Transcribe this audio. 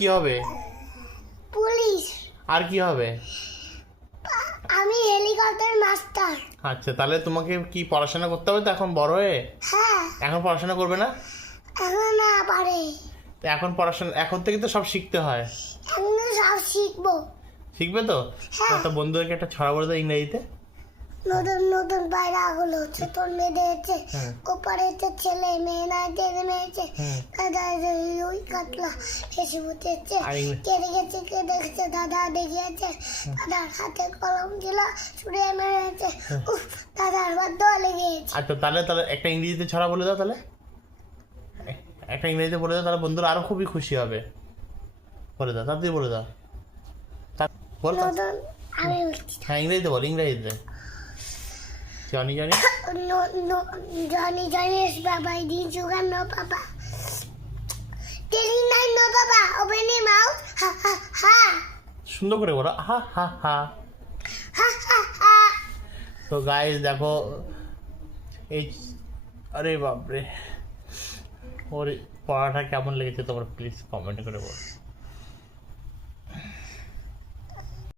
কি হবে? পুলিশ। আর কি হবে? আমি হেলিকপ্টার মাস্টার। আচ্ছা, তাহলে তোমাকে কি পড়াশোনা করতে হবে তো এখন বড় হয়ে? হ্যাঁ। এখন পড়াশোনা করবে না? এখন না পারে। তো এখন পড়াশোনা এখন থেকে তো সব শিখতে হয়। এখন সব শিখবো। শিখবে তো? হ্যাঁ। তো বন্ধুদেরকে একটা ছড়া বলে দাও ইংরেজিতে। নতুন নতুন পায়রাগুলো ছোট মেয়েদের হচ্ছে হ্যাঁ। ওপারে হচ্ছে ছেলে মেয়ে না ছেলে মেয়ে হচ্ছে হুম। দাদা ওই কাতলা ফেসে বসেছে আর কেটে গেছে কেটে গেছে দাদা দেখিয়েছে দাদার হাতে কলম ছিল ছুড়ে মেরেছে উফ দাদার বাদ দেওয়া লেগে গেছে। আচ্ছা, তাহলে তাহলে একটা ইংরেজিতে ছড়া বলে দাও তাহলে। একটা ইংরেজিতে বলে দাও, তাহলে বন্ধুরা আরো খুবই খুশি হবে। বলে দাও, তাড়াতাড়ি বলে দাও। বল তো। নতুন আমি বলছি হ্যাঁ, ইংরেজিতে বল, ইংরেজিতে। Johnny Johnny Johnny Johnny's Baba did you got no papa telling nine no papa open your mouth ha ha ha সুন্দর করে বলো, হা হা হা। ha ha ha তো গাইস দেখো এই, আরে বাপরে, ওর পড়াটা কেমন লেগেছে তোমরা প্লিজ কমেন্ট করে বলো।